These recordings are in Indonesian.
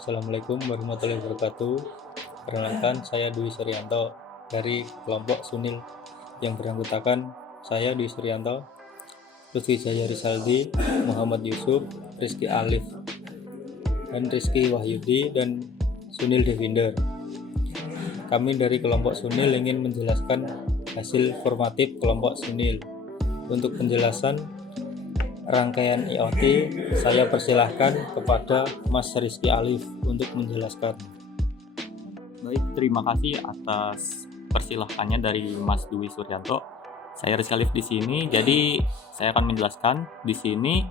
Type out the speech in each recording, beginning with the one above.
Assalamualaikum warahmatullahi wabarakatuh. Perkenalkan, saya Dwi Suryanto dari kelompok Sunil yang beranggotakan saya Dwi Suryanto, Lutfi Jaya Rizaldi, Muhammad Yusuf, Rizky Alif, dan Rizky Wahyudi dan Sunil Devinder. Kami dari kelompok Sunil ingin menjelaskan hasil formatif kelompok Sunil. Untuk penjelasan rangkaian IoT, saya persilahkan kepada Mas Rizky Alif untuk menjelaskan. Baik, terima kasih atas persilahkannya dari Mas Dwi Suryanto. Saya Rizky Alif di sini. Jadi, saya akan menjelaskan di sini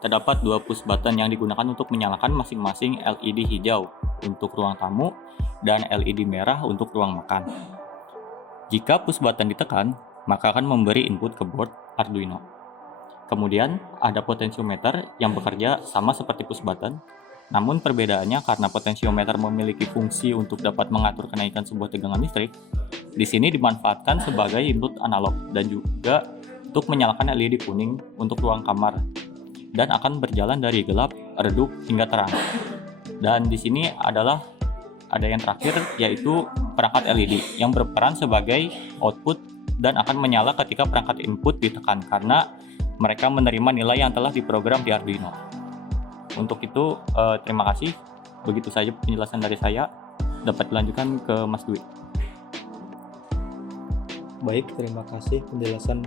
terdapat dua push button yang digunakan untuk menyalakan masing-masing LED hijau untuk ruang tamu dan LED merah untuk ruang makan. Jika push button ditekan, maka akan memberi input ke board Arduino. Kemudian ada potensiometer yang bekerja sama seperti push button, namun perbedaannya karena potensiometer memiliki fungsi untuk dapat mengatur kenaikan sebuah tegangan listrik. Di sini dimanfaatkan sebagai input analog dan juga untuk menyalakan LED kuning untuk ruang kamar dan akan berjalan dari gelap, redup hingga terang. Dan di sini ada yang terakhir, yaitu perangkat LED yang berperan sebagai output dan akan menyala ketika perangkat input ditekan karena mereka menerima nilai yang telah diprogram di Arduino. Untuk itu, terima kasih. Begitu saja penjelasan dari saya. Dapat dilanjutkan ke Mas Dwi. Baik, terima kasih penjelasan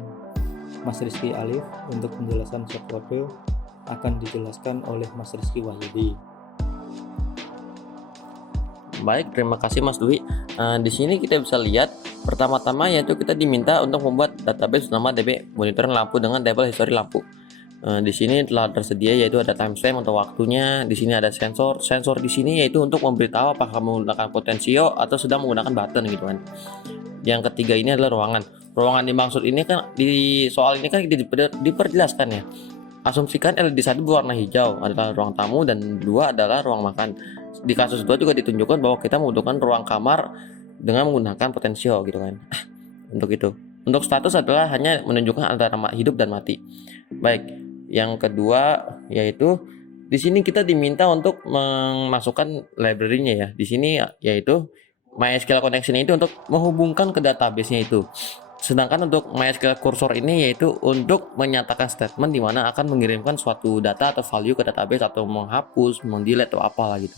Mas Rizky Alif. Untuk penjelasan software akan dijelaskan oleh Mas Rizky Wahyudi. Baik, terima kasih Mas Dwi. Di sini kita bisa lihat pertama-tama yaitu kita diminta untuk membuat database nama DB monitoring lampu dengan label history lampu. Di sini telah tersedia yaitu ada timestamp untuk waktunya. Di sini ada sensor. Sensor di sini yaitu untuk memberitahu apakah menggunakan potensio atau sedang menggunakan button gitu kan. Yang ketiga ini adalah ruangan. Ruangan dimaksud ini kan di soal ini kan diperjelaskan ya. Asumsikan LED 1 berwarna hijau adalah ruang tamu dan 2 adalah ruang makan. Di kasus 2 juga ditunjukkan bahwa kita membutuhkan ruang kamar dengan menggunakan potensio gitu kan. Untuk itu. Untuk status adalah hanya menunjukkan antara hidup dan mati. Baik, yang kedua yaitu di sini kita diminta untuk memasukkan library-nya ya. Di sini yaitu MySQL connection itu untuk menghubungkan ke database-nya itu. Sedangkan untuk MySQL cursor ini yaitu untuk menyatakan statement di mana akan mengirimkan suatu data atau value ke database atau menghapus, mendelete atau apalah gitu.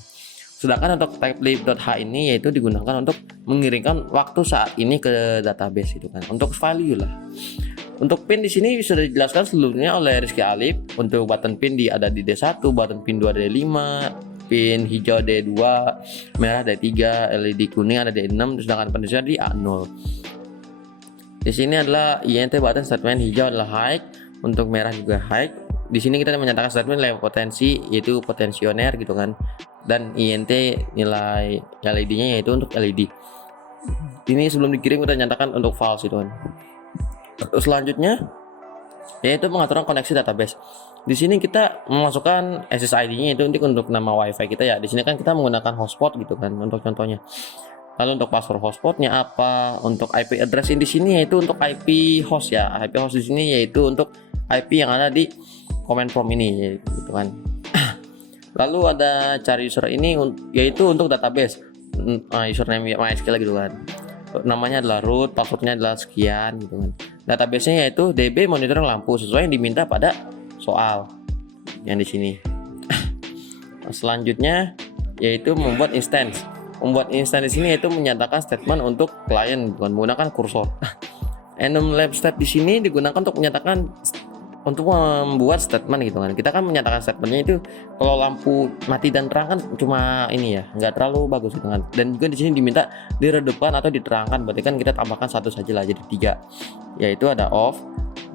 Sedangkan untuk typelib.h ini yaitu digunakan untuk mengirimkan waktu saat ini ke database gitu kan. Untuk value lah. Untuk pin di sini sudah dijelaskan seluruhnya oleh Rizky Alif. Untuk button pin ada di D1, button pin 2 ada D5, pin hijau D2, merah D3, LED kuning ada D6, sedangkan potensio di A0. Di sini adalah INT button statement hijau adalah high, untuk merah juga high. Di sini kita menyatakan statement level potensi yaitu potensioner gitu kan. Dan INT nilai LED-nya yaitu untuk LED. Ini sebelum dikirim kita nyatakan untuk false itu kan. Terus selanjutnya yaitu pengaturan koneksi database. Di sini kita memasukkan SSID-nya itu untuk nama WiFi kita ya. Di sini kan kita menggunakan hotspot gitu kan untuk contohnya. Lalu untuk password hotspotnya apa? Untuk IP address di sini yaitu untuk IP host ya. IP host di sini yaitu untuk IP yang ada di command prompt ini gitu kan. Lalu ada cari user ini yaitu untuk database. Username MySQL gitu kan. Namanya adalah root, passwordnya adalah sekian gitu kan. Database-nya yaitu DB monitoring lampu sesuai yang diminta pada soal yang di sini. Selanjutnya yaitu membuat instance. Membuat instance di sini yaitu menyatakan statement untuk klien dengan menggunakan kursor. Enum lab state di sini digunakan untuk menyatakan untuk membuat statement gitu kan. Kita kan menyatakan statementnya itu kalau lampu mati dan terang kan cuma ini ya, nggak terlalu bagus gitu kan. Dan juga di sini diminta diredupkan atau diterangkan. Berarti kan kita tambahkan satu saja lah jadi 3. Yaitu ada off,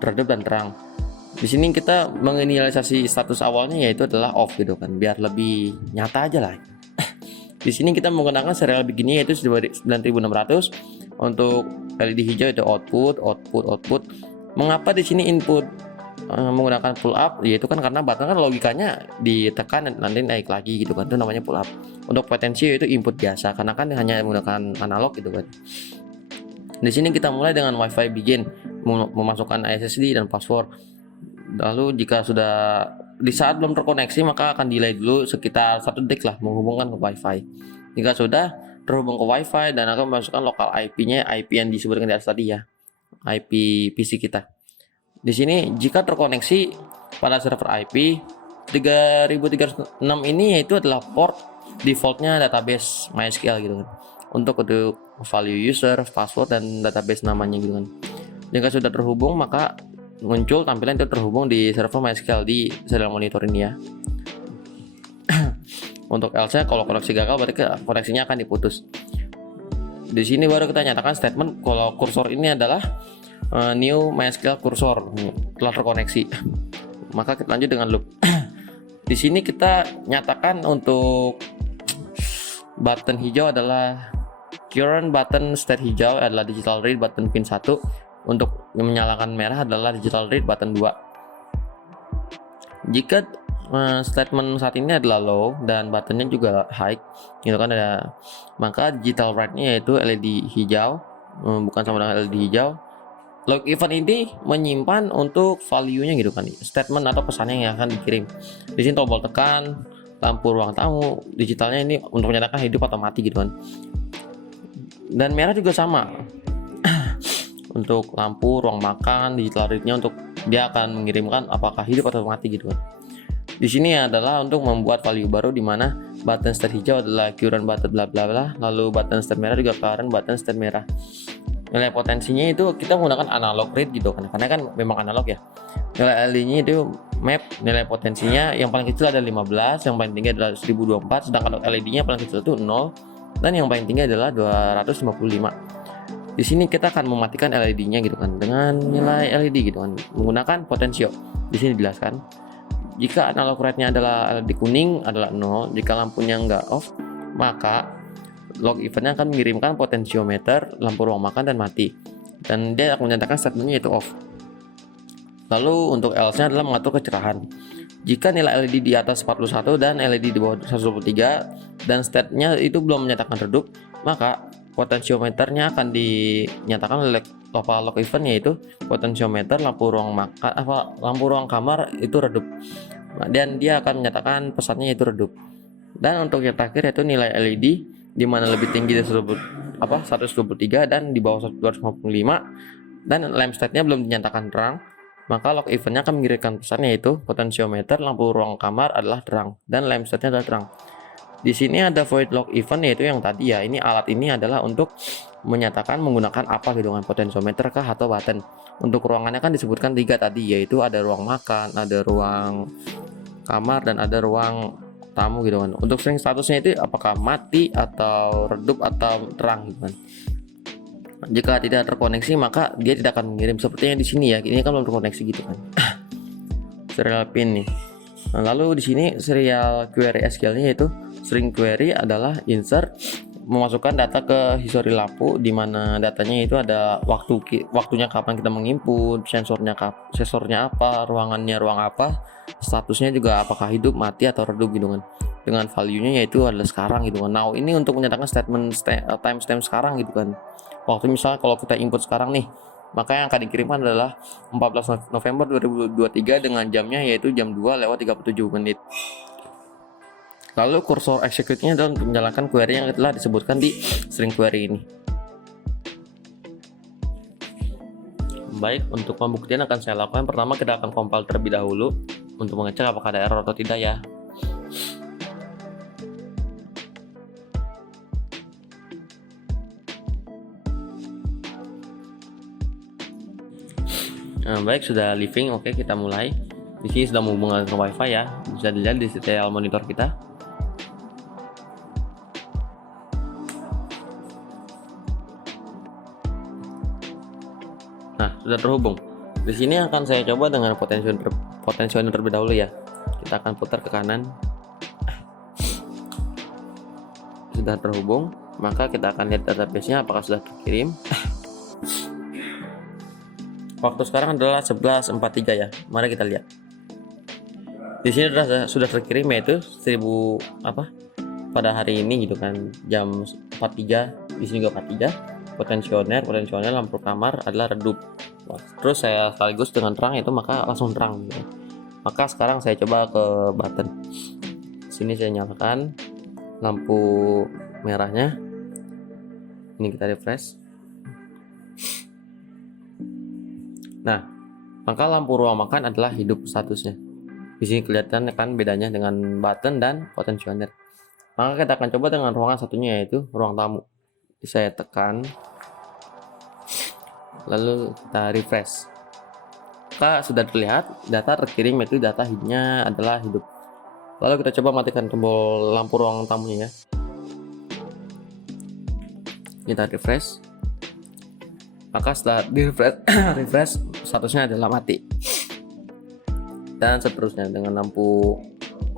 redup dan terang. Di sini kita menginisialisasi status awalnya yaitu adalah off gitu kan, biar lebih nyata aja lah. Di sini kita menggunakan serial begini yaitu 9600. Untuk LED hijau itu output. Mengapa di sini input menggunakan pull up? Yaitu kan karena button kan logikanya ditekan dan nanti naik lagi gitu kan. Itu namanya pull up. Untuk potensi itu input biasa karena kan hanya menggunakan analog gitu kan. Di sini kita mulai dengan WiFi begin, memasukkan SSD dan password. Lalu jika sudah di saat belum terkoneksi maka akan delay dulu sekitar 1 detik lah menghubungkan ke WiFi. Jika sudah terhubung ke WiFi dan akan memasukkan lokal IP-nya, IP yang disebutkan di atas tadi ya, IP PC kita. Di sini jika terkoneksi pada server IP 3306 ini, yaitu adalah port defaultnya database MySQL gitu kan, untuk value user, password, dan database namanya gitu kan. Jika sudah terhubung maka muncul tampilan itu terhubung di server MySQL di serial monitor ini ya. Untuk else kalau koneksi gagal berarti koneksinya akan diputus. Di sini baru kita nyatakan statement kalau kursor ini adalah new MySQL cursor telah terkoneksi. Maka kita lanjut dengan loop. Di sini kita nyatakan untuk button hijau adalah current button, state hijau adalah digital read button pin 1. Untuk menyalakan merah adalah digital read button 2. Jika statement saat ini adalah low dan buttonnya juga high gitu kan, ada, maka digital write-nya yaitu LED hijau, bukan sama dengan LED hijau. Log event ini menyimpan untuk value-nya gitu kan, statement atau pesannya yang akan dikirim. Di sini tombol tekan, lampu ruang tamu, digitalnya ini untuk menyatakan hidup atau mati gitu kan. Dan merah juga sama. Untuk lampu ruang makan, digital read-nya untuk dia akan mengirimkan apakah hidup atau mati gitu kan. Di sini adalah untuk membuat value baru di mana button state hijau adalah current button bla bla bla, lalu button state merah juga current button state merah. Nilai potensinya itu kita menggunakan analog read gitu kan, karena kan memang analog ya. Nilai LED-nya itu map, nilai potensinya yang paling kecil ada 15, yang paling tinggi adalah 1024, sedangkan LED-nya paling kecil itu 0 dan yang paling tinggi adalah 255. Di sini kita akan mematikan LED-nya gitu kan dengan nilai LED gitu kan, menggunakan potensio. Di sini dijelaskan. Jika analog rate-nya adalah LED kuning adalah 0, jika lampunya enggak off, maka log event-nya akan mengirimkan potensiometer, lampu ruang makan, dan mati. Dan dia akan menyatakan statement-nya itu off. Lalu untuk else-nya adalah mengatur kecerahan. Jika nilai LED di atas 41 dan LED di bawah 123 dan state-nya itu belum menyatakan redup, maka potensiometernya akan dinyatakan oleh log event, yaitu potensiometer, lampu ruang makan, lampu ruang kamar itu redup, dan dia akan menyatakan pesannya itu redup. Dan untuk yang terakhir yaitu nilai LED di mana lebih tinggi dari 123 dan di bawah 255 dan lamp state-nya belum dinyatakan terang, maka log event-nya akan mengirimkan pesannya yaitu potensiometer, lampu ruang kamar adalah terang dan lamp state-nya adalah terang. Di sini ada void log event, yaitu yang tadi ya, ini alat ini adalah untuk menyatakan menggunakan apa gitu kan, potensiometer kah atau button. Untuk ruangannya kan disebutkan 3 tadi, yaitu ada ruang makan, ada ruang kamar, dan ada ruang tamu gitu kan. Untuk string statusnya itu apakah mati atau redup atau terang gitu kan. Jika tidak terkoneksi maka dia tidak akan mengirim, seperti yang di sini ya, ini kan belum terkoneksi gitu kan. Serial pin nih. Nah, lalu di sini serial query SQL-nya yaitu string query adalah insert, memasukkan data ke history lampu di mana datanya itu ada waktunya kapan kita menginput, sensornya apa, ruangannya ruang apa, statusnya juga apakah hidup, mati, atau redup gitu kan. Dengan value-nya yaitu adalah sekarang gitu kan. Now ini untuk menyatakan statement timestamp sekarang gitu kan. Waktu misalnya kalau kita input sekarang nih, maka yang akan dikirimkan adalah 14 November 2023 dengan jamnya yaitu jam 2:37 menit. Lalu kursor execute-nya adalah untuk menjalankan query yang telah disebutkan di string query ini. Baik, untuk pembuktian akan saya lakukan. Pertama kita akan compile terlebih dahulu untuk mengecek apakah ada error atau tidak ya. Baik, sudah living. Oke, kita mulai. Di sini sudah menghubungkan ke WiFi ya. Bisa dilihat di serial monitor kita. Nah, sudah terhubung. Di sini akan saya coba dengan potensioner terlebih dahulu ya. Kita akan putar ke kanan. Sudah terhubung, maka kita akan lihat database-nya apakah sudah terkirim. Waktu sekarang adalah 11.43 ya. Mari kita lihat. Di sini sudah terkirim yaitu 1000 pada hari ini gitu kan, jam 43. Di sini juga 43. potensioner lampu kamar adalah redup. Terus saya sekaligus dengan terang, itu maka langsung terang. Maka sekarang saya coba ke button. Sini saya nyalakan lampu merahnya. Ini kita refresh. Nah, maka lampu ruang makan adalah hidup statusnya. Di sini kelihatan kan bedanya dengan button dan potensioner. Maka kita akan coba dengan ruangan satunya, yaitu ruang tamu. Saya tekan, lalu kita refresh. Maka sudah terlihat data terkirim, yaitu data hidupnya adalah hidup. Lalu kita coba matikan tombol lampu ruang tamunya ya. Kita refresh. Maka setelah di refresh statusnya adalah mati. Dan seterusnya dengan lampu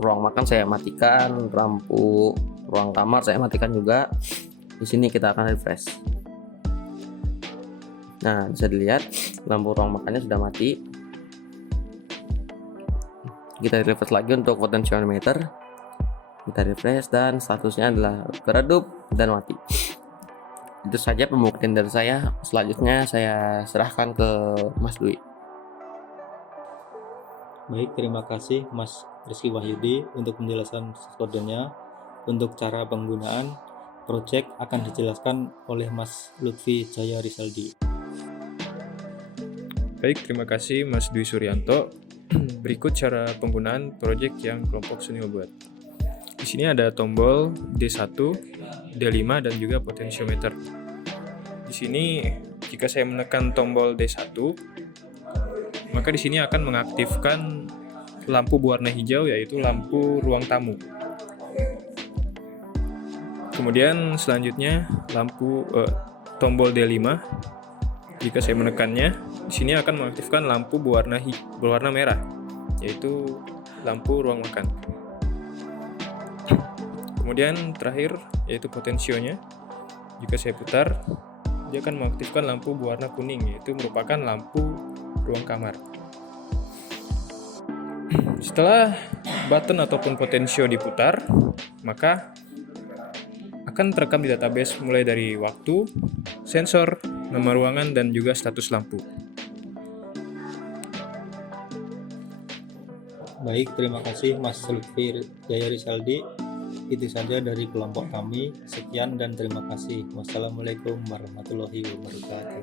ruang makan saya matikan, lampu ruang kamar saya matikan juga. Di sini kita akan refresh. Nah, bisa dilihat lampu ruang makannya sudah mati. Kita refresh lagi untuk potensiometer. Kita refresh dan statusnya adalah beredup dan mati. Itu saja pembuktian dari saya. Selanjutnya saya serahkan ke Mas Dwi. Baik, terima kasih Mas Rizky Wahyudi untuk penjelasan kodenya. Untuk cara penggunaan project akan dijelaskan oleh Mas Lutfi Jaya Rizaldi. Baik, terima kasih Mas Dwi Suryanto. Berikut cara penggunaan project yang kelompok Sunil buat. Di sini ada tombol D1, D5 dan juga potensiometer. Di sini jika saya menekan tombol D1, maka di sini akan mengaktifkan lampu berwarna hijau, yaitu lampu ruang tamu. Kemudian selanjutnya tombol D5. Jika saya menekannya, di sini akan mengaktifkan lampu berwarna merah, yaitu lampu ruang makan. Kemudian terakhir yaitu potensionya. Jika saya putar, dia akan mengaktifkan lampu berwarna kuning, yaitu merupakan lampu ruang kamar. Setelah button ataupun potensio diputar, maka akan terekam di database mulai dari waktu, sensor, nama ruangan, dan juga status lampu. Baik, terima kasih Mas Lutfi Jaya Rizaldi. Itu saja dari kelompok kami. Sekian dan terima kasih. Wassalamualaikum warahmatullahi wabarakatuh.